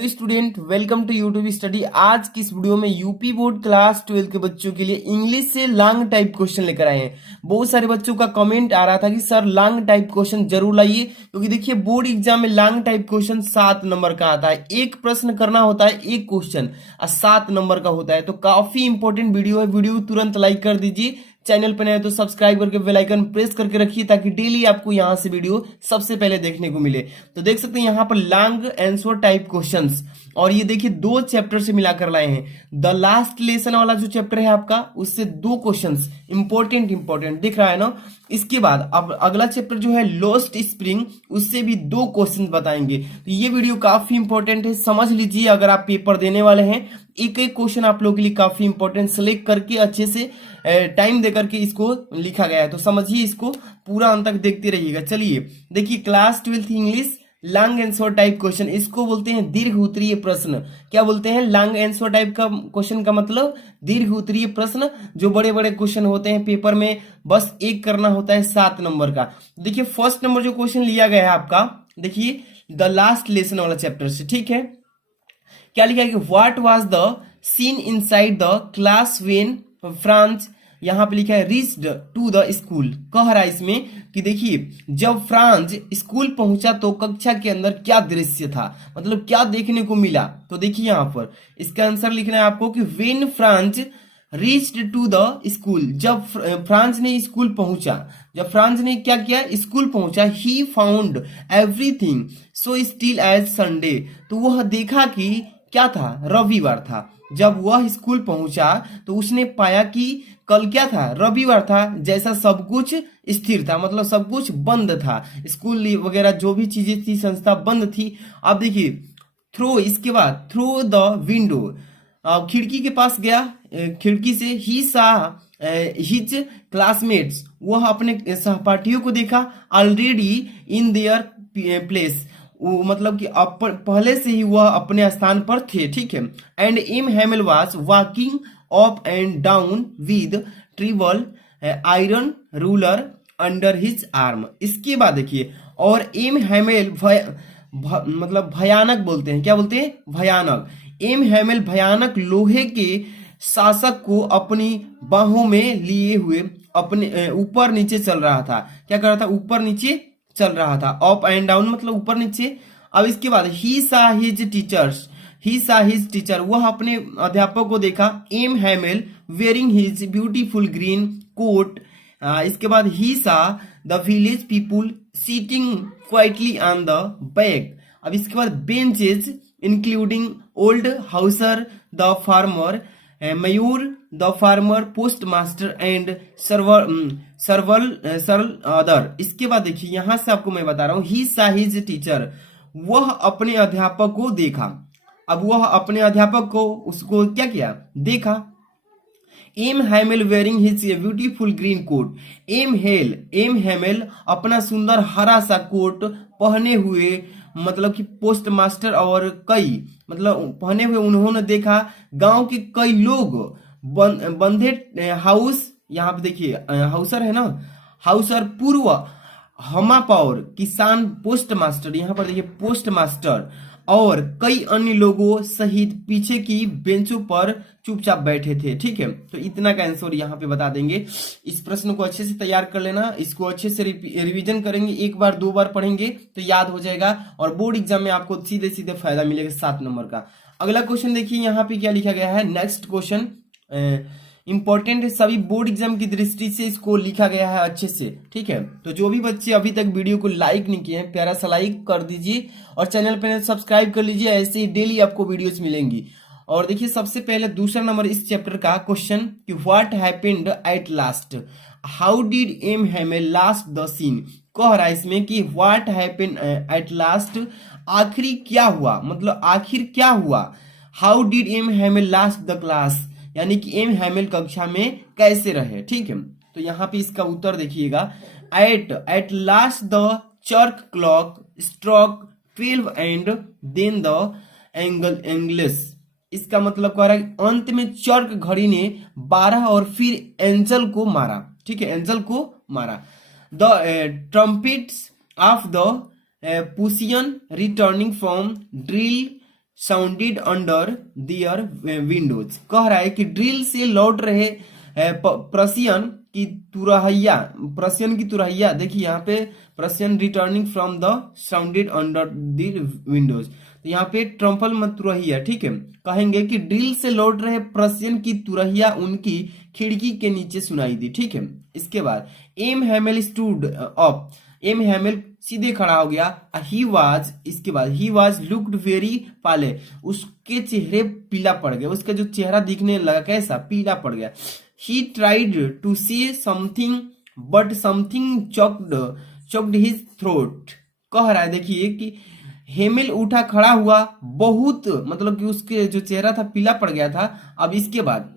तो student welcome to YouTube study. आज की इस वीडियो में यूपी बोर्ड क्लास 12 के बच्चों के लिए इंग्लिश से लॉन्ग टाइप क्वेश्चन लेकर आए हैं। बहुत सारे बच्चों का कमेंट आ रहा था कि सर लॉन्ग टाइप क्वेश्चन जरूर लाइए, क्योंकि देखिए बोर्ड एग्जाम में लॉन्ग टाइप क्वेश्चन 7 नंबर का आता है। एक प्रश्न करना होता है, एक क्वेश्चन और 7 नंबर का होता है। तो काफी इंपॉर्टेंट वीडियो है। वीडियो तुरंत लाइक कर दीजिए, चैनल पर नए तो सब्सक्राइब करके बेल आइकन प्रेस करके रखिए ताकि डेली आपको यहां से वीडियो सबसे पहले देखने को मिले। तो देख सकते हैं यहां पर लॉन्ग आंसर टाइप क्वेश्चंस, और ये देखिए 2 चैप्टर से मिलाकर लाए हैं। द लास्ट लेसन वाला जो चैप्टर है आपका, उससे 2 क्वेश्चंस इंपॉर्टेंट दिख रहा है ना। इसके बाद अब अगला चैप्टर जो है लोस्ट स्प्रिंग, उससे भी 2 क्वेश्चन बताएंगे। तो ये वीडियो काफी इंपॉर्टेंट है, समझ लीजिए। अगर आप पेपर देने वाले हैं, एक एक क्वेश्चन आप लोगों के लिए काफी इंपॉर्टेंट सेलेक्ट करके अच्छे से टाइम देकर के इसको लिखा गया है। तो समझिए, इसको पूरा अंत तक देखते रहिएगा। चलिए देखिए, class 12 English long answer type question, इसको बोलते हैं दीर्घ उत्तरीय प्रश्न। क्या बोलते हैं? लॉन्ग आंसर टाइप का क्वेश्चन का मतलब दीर्घ उत्तरीय प्रश्न। जो बड़े बड़े क्वेश्चन होते हैं पेपर में, बस एक करना होता है 7 नंबर का। देखिए फर्स्ट नंबर जो क्वेश्चन लिया गया है आपका, देखिए द लास्ट लेसन वाला चैप्टर से, ठीक है। क्या लिखा है कि what was the scene inside the class when Franz, यहां पे लिखा है रीच्ड टू द स्कूल। कह रहा है इसमें कि देखिए जब फ्रांस स्कूल पहुंचा तो कक्षा के अंदर क्या दृश्य था, मतलब क्या देखने को मिला। तो देखिए यहां पर इसका आंसर लिखना है आपको कि when Franz reached to the school, जब फ्रांस ने स्कूल पहुंचा, जब फ्रांस ने क्या किया, स्कूल पहुंचा, he found everything so still as Sunday. तो वह देखा कि क्या था, रविवार था। जब वह स्कूल पहुंचा तो उसने पाया कि कल क्या था, रविवार था, जैसा सब कुछ स्थिर था, मतलब सब कुछ बंद था। स्कूल वगैरह जो भी चीजें थी, संस्था बंद थी। अब देखिए थ्रो, इसके बाद थ्रो द विंडो, खिड़की के पास गया, खिड़की से ही सा हिज क्लासमेट्स, वह अपने सहपाठियों को देखा, ऑलरेडी इन देयर प्लेस, वो मतलब कि पहले से ही वह अपने स्थान पर थे, ठीक है। And M Hamel was walking up and down with terrible iron ruler under his arm. इसके बाद देखिए, और एम हैमिल मतलब भयानक बोलते हैं, क्या बोलते हैं, भयानक। एम हैमिल भयानक लोहे के शासक को अपनी बाहों में लिए हुए अपने ऊपर नीचे चल रहा था। क्या कर रहा था, ऊपर नीचे चल रहा था। अप एंड डाउन मतलब ऊपर नीचे। अब इसके बाद ही सा हिज टीचर्स, ही सा हिज टीचर, वह अपने अध्यापक को देखा। M Hamel wearing his beautiful green coat. इसके बाद ही saw the village people sitting quietly on the back. अब इसके बाद benches including old Hauser the farmer, mayor the farmer, post master and several other. इसके बाद देखिए यहां से आपको मैं बता रहा हूं, ही सा हिज टीचर, वह अपने अध्यापक को देखा। अब वह अपने अध्यापक को, उसको क्या किया, देखा। M Hamel wearing his beautiful green coat, M Hamel अपना सुंदर हरा सा कोट पहने हुए, मतलब कि पोस्ट मास्टर और कई, मतलब पहने हुए उन्होंने देखा। गांव के कई लोग बंधे हाउस, यहाँ पे देखिए हाउसर है ना, हाउसर पूर्व हमापौर किसान पोस्ट मास्टर, यहाँ पर देखिए पोस्ट मास्टर और कई अन्य लोगों सहित पीछे की बेंचों पर चुपचाप बैठे थे, ठीक है। तो इतना का आंसर यहाँ पे बता देंगे। इस प्रश्न को अच्छे से तैयार कर लेना, इसको अच्छे से रिवीजन करेंगे, एक बार 2 बार पढ़ेंगे तो याद हो जाएगा, और बोर्ड एग्जाम में आपको सीधे सीधे फायदा मिलेगा 7 नंबर का। अगला क्वेश्चन देखिए यहाँ पे क्या लिखा गया है। नेक्स्ट क्वेश्चन इंपॉर्टेंट है, सभी बोर्ड एग्जाम की दृष्टि से इसको लिखा गया है अच्छे से, ठीक है। तो जो भी बच्चे अभी तक वीडियो को लाइक नहीं किए हैं, प्यारा सा लाइक कर दीजिए और चैनल पर सब्सक्राइब कर लीजिए, ऐसे ही डेली आपको वीडियोस मिलेंगी। और देखिए सबसे पहले दूसरा नंबर इस चैप्टर का क्वेश्चन कि what happened at last, how did M Hamel last the scene. कह रहा है इसमें कि व्हाट हैपेंड एट लास्ट, आखिरी क्या हुआ, मतलब आखिर क्या हुआ। How did M Hamel last the class, यानी कि एम हैमिल कक्षा में कैसे रहे, ठीक है। तो यहाँ पे इसका उत्तर देखिएगा, at last the church clock stroke 12 and then the angles. इसका मतलब कह रहा है अंत में चर्च घड़ी ने 12 और फिर एंजल को मारा, ठीक है, एंजल को मारा। The trumpets of the Prussians returning from drill sounded under their windows. कह रहा है कि ड्रिल से लौट रहे प्रशियन की तुरहिया, प्रशियन की तुरहिया, देखिए यहाँ पे Prussian returning from the sounded under the Windows, तो यहाँ पे ट्रम्पल मत तुरहिया, ठीक है। कहेंगे कि ड्रिल से लौट रहे प्रशियन की तुरहिया उनकी खिड़की के नीचे सुनाई दी, ठीक है। इसके बाद M Hamel stood up, M Hamel सीधे खड़ा हो गया। ही वाज, इसके बाद ही वाज लुक्ड वेरी पाले, उसके चेहरे पीला पड़ गया, उसका जो चेहरा दिखने लगा कैसा, पीला पड़ गया। He tried to say something but something choked his throat. कह रहा है देखिए कि हेमिल उठा खड़ा हुआ, बहुत मतलब कि उसके जो चेहरा था पीला पड़ गया था। अब इसके बाद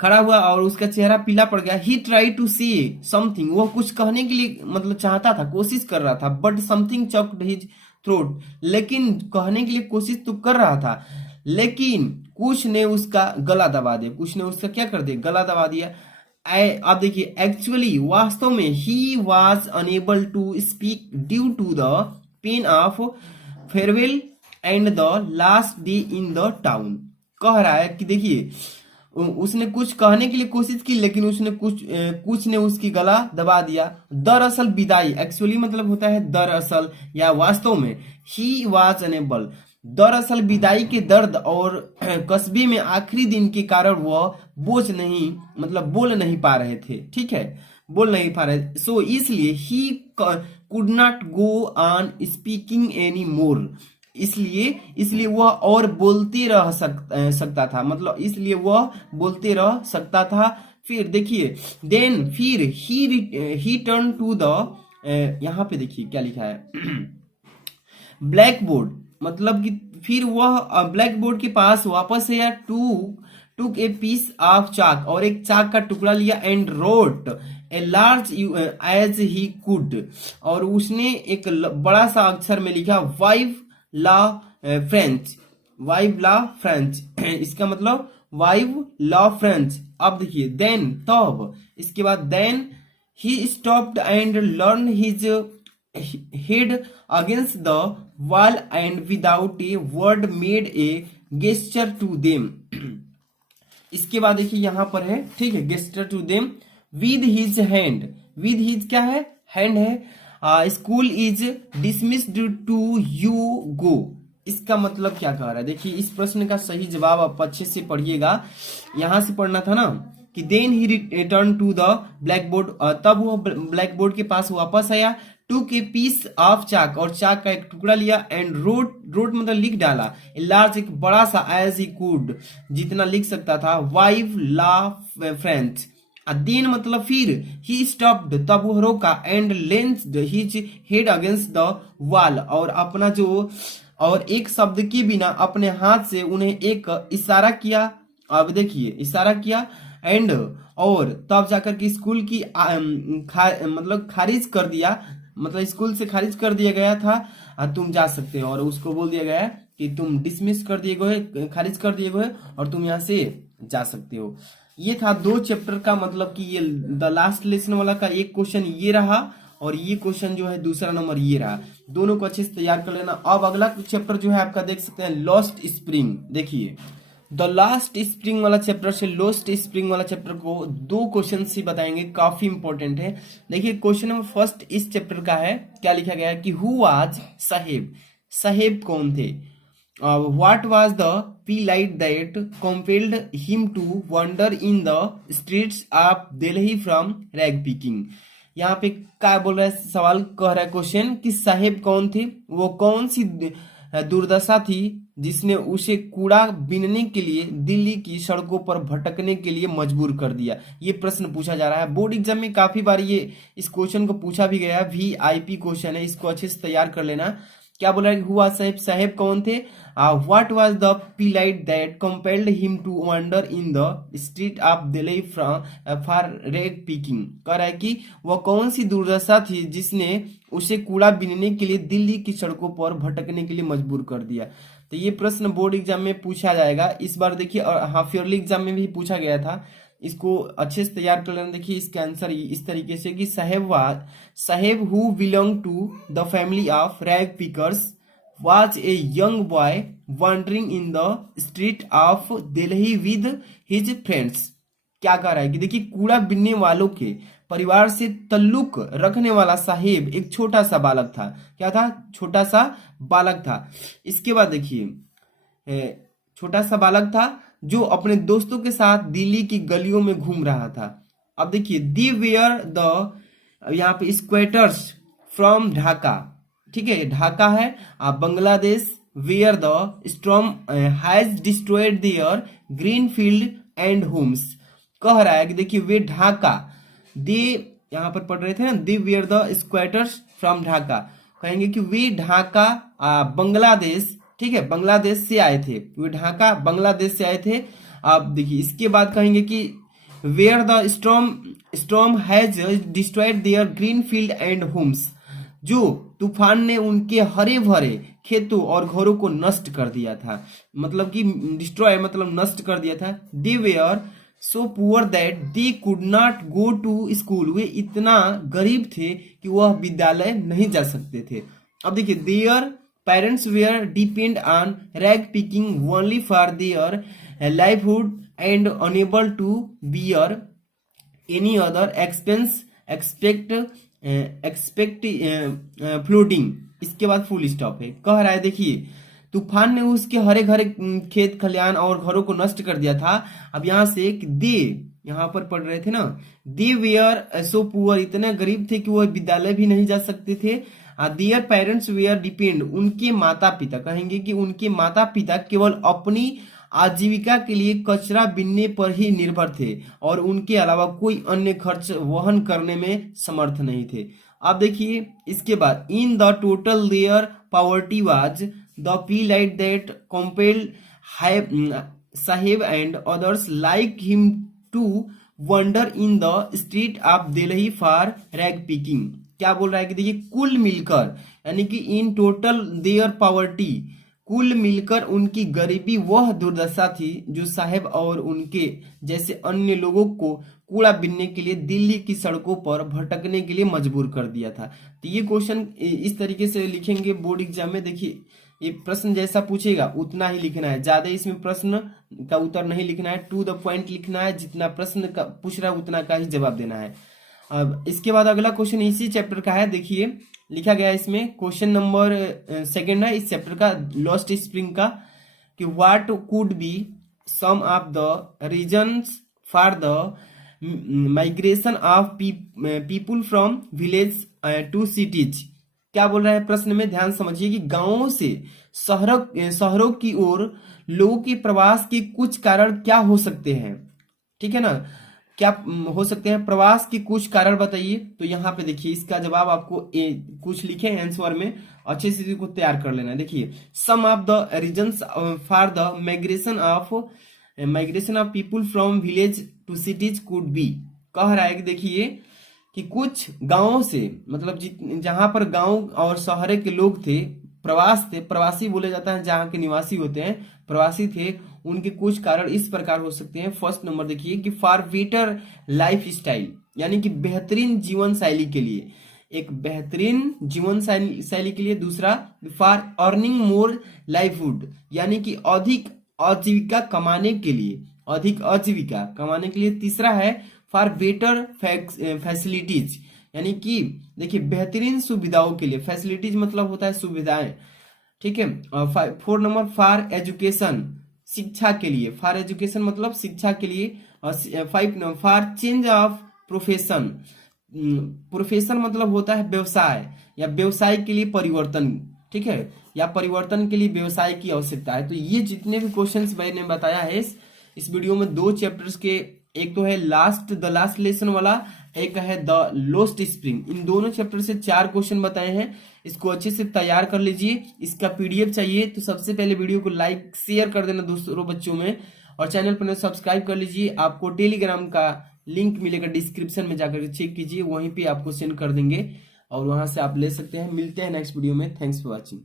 खड़ा हुआ और उसका चेहरा पीला पड़ गया। ही ट्राई टू सी समथिंग, वो कुछ कहने के लिए मतलब चाहता था, कोशिश कर रहा था, but something choked his throat, लेकिन कहने के लिए कोशिश तो कर रहा था, लेकिन कुछ ने उसका गला दबा दिया, कुछ ने उसका क्या कर दिया, गला दबा दिया। आप देखिए एक्चुअली वास्तव में he was unable to speak due to the pain of farewell and the last day in the town. कह रहा है कि देखिए उसने कुछ कहने के लिए कोशिश की, लेकिन उसने कुछ ने उसकी गला दबा दिया। दरअसल विदाई, एक्चुअली मतलब होता है दरअसल या वास्तव में। ही वॉज अनेबल, दरअसल विदाई के दर्द और कस्बे में आखिरी दिन के कारण वह बोझ नहीं मतलब बोल नहीं पा रहे थे, ठीक है, बोल नहीं पा रहे, सो इसलिए he could not go on speaking any more, इसलिए वह और बोलते रह सकता था, मतलब इसलिए वह बोलते रह सकता था। फिर देखिए देन फिर ही टर्न टू द, यहाँ पे देखिए क्या लिखा है ब्लैक बोर्ड, मतलब कि फिर वह ब्लैक बोर्ड के पास वापस आया। टूक ए पीस ऑफ चाक, और एक चाक का टुकड़ा लिया। And wrote a large as he could, और उसने एक बड़ा सा अक्षर में लिखा वाइव ला फ्रेंच, वाइव ला फ्रेंच इसका मतलब वाइव ला फ्रेंच। अब देखिए देन, तब इसके बाद then he stopped and learn his head against the wall and without a word made a gesture to them. इसके बाद देखिए यहां पर है, ठीक है, gesture to them with his hand, with his क्या है, हैंड है। School is dismissed to you go, इसका मतलब क्या कह रहा है, देखिए इस प्रश्न का सही जवाब आप अच्छे से पढ़िएगा। यहां से पढ़ना था ना कि then he return to the black board, तब वो ब्लैक बोर्ड के पास वापस आया। टूक ए पीस ऑफ चाक, और चाक का एक टुकड़ा लिया। एंड रोट मतलब लिख डाला। लार्ज एक बड़ा सा, एज ही कुड जितना लिख सकता था, वाइव ला फ्रेंच। देन मतलब फिर, ही स्टॉप्ड तब वो रोका। And leaned his head against the wall, और अपना जो, और एक शब्द के बिना अपने हाथ से उन्हें एक इशारा किया। अब देखिए इशारा किया। एंड और तब जाकर के स्कूल की मतलब खारिज कर दिया, मतलब स्कूल से खारिज कर दिया गया था, तुम जा सकते हो। और उसको बोल दिया गया कि तुम डिसमिस कर दिए गए, खारिज कर दिए गए, और तुम यहाँ से जा सकते हो। ये था 2 चैप्टर का, मतलब कि ये द लास्ट लेसन वाला का एक क्वेश्चन ये रहा, और ये क्वेश्चन जो है दूसरा नंबर ये रहा। दोनों को अच्छे से तैयार कर लेना। अब अगला चैप्टर जो है आपका देख सकते हैं लॉस्ट स्प्रिंग। देखिए द लास्ट स्प्रिंग वाला चैप्टर से लॉस्ट स्प्रिंग वाला चैप्टर को 2 क्वेश्चन ही बताएंगे, काफी इंपॉर्टेंट है। देखिए क्वेश्चन नंबर फर्स्ट इस चैप्टर का है, क्या लिखा गया है कि हु वाज साहेब, साहेब कौन थे। What was the plight that compelled him to wonder in the streets of Delhi from rag picking. यहाँ पे क्या बोल रहा है, सवाल कह रहा है क्वेश्चन कि साहेब कौन थे, वो कौन सी दुर्दशा थी जिसने उसे कूड़ा बीनने के लिए दिल्ली की सड़कों पर भटकने के लिए मजबूर कर दिया। ये प्रश्न पूछा जा रहा है बोर्ड एग्जाम में, काफी बार ये इस क्वेश्चन को पूछा भी गया। VIP क्वेश्चन है, इसको अच्छे से तैयार कर लेना। क्या बोल रहा है, हुआ साहेब, साहेब कौन थे। What was the plight that compelled him to wonder in the street of Delhi from for rag picking. कह रहा है कि वह कौन सी दुर्दशा थी जिसने उसे कूड़ा बीनने के लिए दिल्ली की सड़कों पर भटकने के लिए मजबूर कर दिया। तो ये प्रश्न बोर्ड एग्जाम में पूछा जाएगा इस बार। देखिए और हाफ ईयरली एग्जाम में भी पूछा गया था, इसको अच्छे से तैयार कर लेना। देखिए इसका आंसर इस तरीके से कि Saheb who belong to the family of rag pickers watch a young boy wandering in the street of Delhi with his friends. क्या कह रहा है कि देखिए, कूड़ा बीनने वालों के परिवार से ताल्लुक रखने वाला साहिब एक छोटा सा बालक था। क्या था? छोटा सा बालक था। इसके बाद देखिए, छोटा सा बालक था जो अपने दोस्तों के साथ दिल्ली की गलियों में घूम रहा था। अब देखिए, दी वेयर द, यहाँ पे स्क्वेटर्स फ्रॉम ढाका, ठीक है, ढाका है Bangladesh, where the storm has destroyed their green field and homes. कह रहा है कि देखिए, वे ढाका, दे यहाँ पर पढ़ रहे थे ना, they were the squatters from Dhaka, कहेंगे कि वे ढाका बांग्लादेश, ठीक है, बांग्लादेश से आए थे, वे ढाका बांग्लादेश से आए थे। आप देखिए, इसके बाद कहेंगे कि where the storm has destroyed their green field and homes, जो तूफान ने उनके हरे भरे खेतों और घरों को नष्ट कर दिया था। मतलब कि डिस्ट्रॉय मतलब नष्ट कर दिया था। They were so poor that they could not go to school, वे इतना गरीब थे कि वह विद्यालय नहीं जा सकते थे। अब देखिए, their parents were depend on rag picking only for their livelihood and unable to bear any other expect floating. इसके बाद फुल स्टॉप है। कह रहा है देखिए, तूफान ने उसके हरे भरे खेत खलियान और घरों को नष्ट कर दिया था। अब यहाँ से दे, यहाँ पर पढ़ रहे थे ना, दे वेयर सो पुअर, इतने गरीब थे कि वो विद्यालय भी नहीं जा सकते थे। देयर पेरेंट्स वेयर डिपेंड, उनके माता पिता, कहेंगे कि उनके माता पिता केवल अपनी आजीविका के लिए कचरा बीनने पर ही निर्भर थे और उनके अलावा कोई अन्य खर्च वहन करने में समर्थ नहीं थे। अब देखिए, इसके बाद in the total their poverty was the plight that compelled Saheb and others like him to wonder in the street of Delhi for rag picking. क्या बोल रहा है कि देखिए, कुल मिलकर, यानी कि इन टोटल देयर पॉवर्टी, कुल मिलकर उनकी गरीबी वह दुर्दशा थी जो साहेब और उनके जैसे अन्य लोगों को कूड़ा बीनने के लिए दिल्ली की सड़कों पर भटकने के लिए मजबूर कर दिया था। तो ये क्वेश्चन इस तरीके से लिखेंगे बोर्ड एग्जाम में। देखिए, ये प्रश्न जैसा पूछेगा उतना ही लिखना है, ज्यादा इसमें प्रश्न का उत्तर नहीं लिखना है, टू द पॉइंट लिखना है, जितना प्रश्न का पूछ रहा है उतना का ही जवाब देना है। अब इसके बाद अगला क्वेश्चन इसी चैप्टर का है। देखिए, लिखा गया इसमें क्वेश्चन नंबर 2 है इस चैप्टर का, लॉस्ट स्प्रिंग का, कि what could be some of the reasons for the migration of people from village to cities. क्या बोल रहा है प्रश्न में, ध्यान समझिए कि गांवों से शहरों की ओर लोगों के प्रवास के कुछ कारण क्या हो सकते हैं, ठीक है ना, क्या हो सकते हैं प्रवास के कुछ कारण बताइए। तो यहाँ पे देखिए, इसका जवाब आपको कुछ लिखे आंसर में, अच्छे से इसको तैयार कर लेना है। देखिए, some of the reasons for the migration of people from village to cities could be. कह रहा है कि देखिए कि कुछ गांवों से, मतलब जहां पर गांव और शहर के लोग थे, प्रवासी बोले जाता है जहां के निवासी होते हैं, प्रवासी थे, उनके कुछ कारण इस प्रकार हो सकते हैं। फर्स्ट नंबर देखिए कि फॉर बेटर लाइफ स्टाइल, यानी कि बेहतरीन जीवन शैली के लिए, एक बेहतरीन जीवन शैली के लिए। दूसरा, फॉर अर्निंग मोर लाइवहुड, यानी कि अधिक आजीविका कमाने के लिए, अधिक आजीविका कमाने के लिए। तीसरा है फॉर बेटर फैसिलिटीज, यानी कि देखिए बेहतरीन सुविधाओं के लिए, फैसिलिटीज मतलब होता है सुविधाएं, ठीक है। 4 नंबर फॉर एजुकेशन, शिक्षा के लिए, फॉर एजुकेशन मतलब शिक्षा के लिए। 5 number for change of profession, profession मतलब होता है व्यवसाय या व्यवसाय के लिए परिवर्तन, ठीक है, या परिवर्तन के लिए व्यवसाय की आवश्यकता है। तो ये जितने भी क्वेश्चंस मैंने बताया है इस वीडियो में, 2 चैप्टर्स के, एक तो है द लास्ट लेसन वाला, एक है द लॉस्ट स्प्रिंग। इन दोनों चैप्टर से 4 क्वेश्चन बताए हैं। इसको अच्छे से तैयार कर लीजिए। इसका पीडीएफ चाहिए तो सबसे पहले वीडियो को लाइक शेयर कर देना दूसरों बच्चों में, और चैनल पर सब्सक्राइब कर लीजिए। आपको टेलीग्राम का लिंक मिलेगा डिस्क्रिप्शन में, जाकर चेक कीजिए, वहीं पे आपको सेंड कर देंगे और वहां से आप ले सकते हैं। मिलते हैं नेक्स्ट वीडियो में। Thanks for watching.